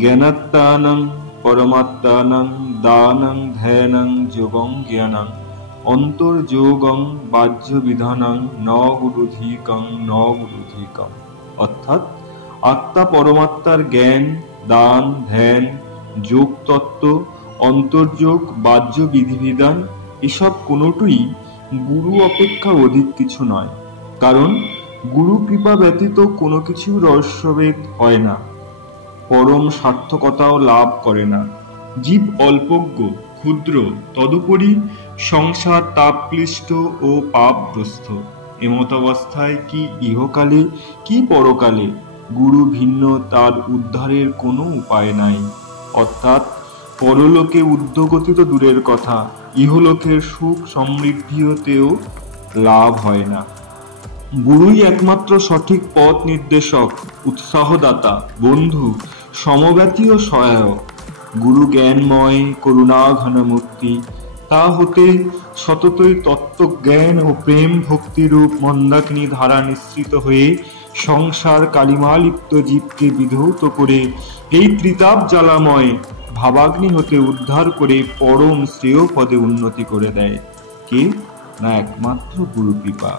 জ্ঞানাত্মানং পরমাত্মানং দানং ধ্যানং যোগং জ্ঞানং অন্তর্যোগং বাহ্য বিধানং ন গুরুধিকং ন গুরুধিকং। অর্থাৎ আত্মা পরমাত্মার জ্ঞান, দান, ধ্যান, যোগ তত্ত্ব, অন্তর্যোগ, বাহ্য বিধিবিধান এসব কোনোটিই গুরু অপেক্ষা অধিক কিছু নয়। কারণ গুরু কৃপা ব্যতীত কোনো কিছু রহস্যভেদ হয় না, পরম সার্থকতাও লাভ করে না। জীব অল্পজ্ঞ, ক্ষুদ্র, তদুপরি সংসার তাপক্লিষ্ট ও পাপগ্রস্ত। এমতাবস্থায় কি ইহকালে কি পরকালে গুরু ভিন্ন তার উদ্ধারের কোনো উপায় নাই। অর্থাৎ পরলোকে ঊর্ধ্বগতি তো দূরের কথা, ইহলোকের সুখ সমৃদ্ধিতেও লাভ হয় না। গুরুই একমাত্র সঠিক পথ নির্দেশক, উৎসাহদাতা, বন্ধু, সমব্যথী ও সহায়ক। গুরু জ্ঞানময় করুণা ঘনমূর্তি, তা হতে সততই তত্ত্বজ্ঞান ও প্রেম ভক্তিরূপ মন্দাকিনী ধারা নিঃসৃত হয়ে সংসার কালিমালিপ্ত জীবকে বিধৌত করে এই ত্রিতাপ জ্বালাময় ভাবাগ্নি হতে উদ্ধার করে পরম শ্রেয় পদে উন্নতি করে দেয়। কে না একমাত্র গুরু কৃপা।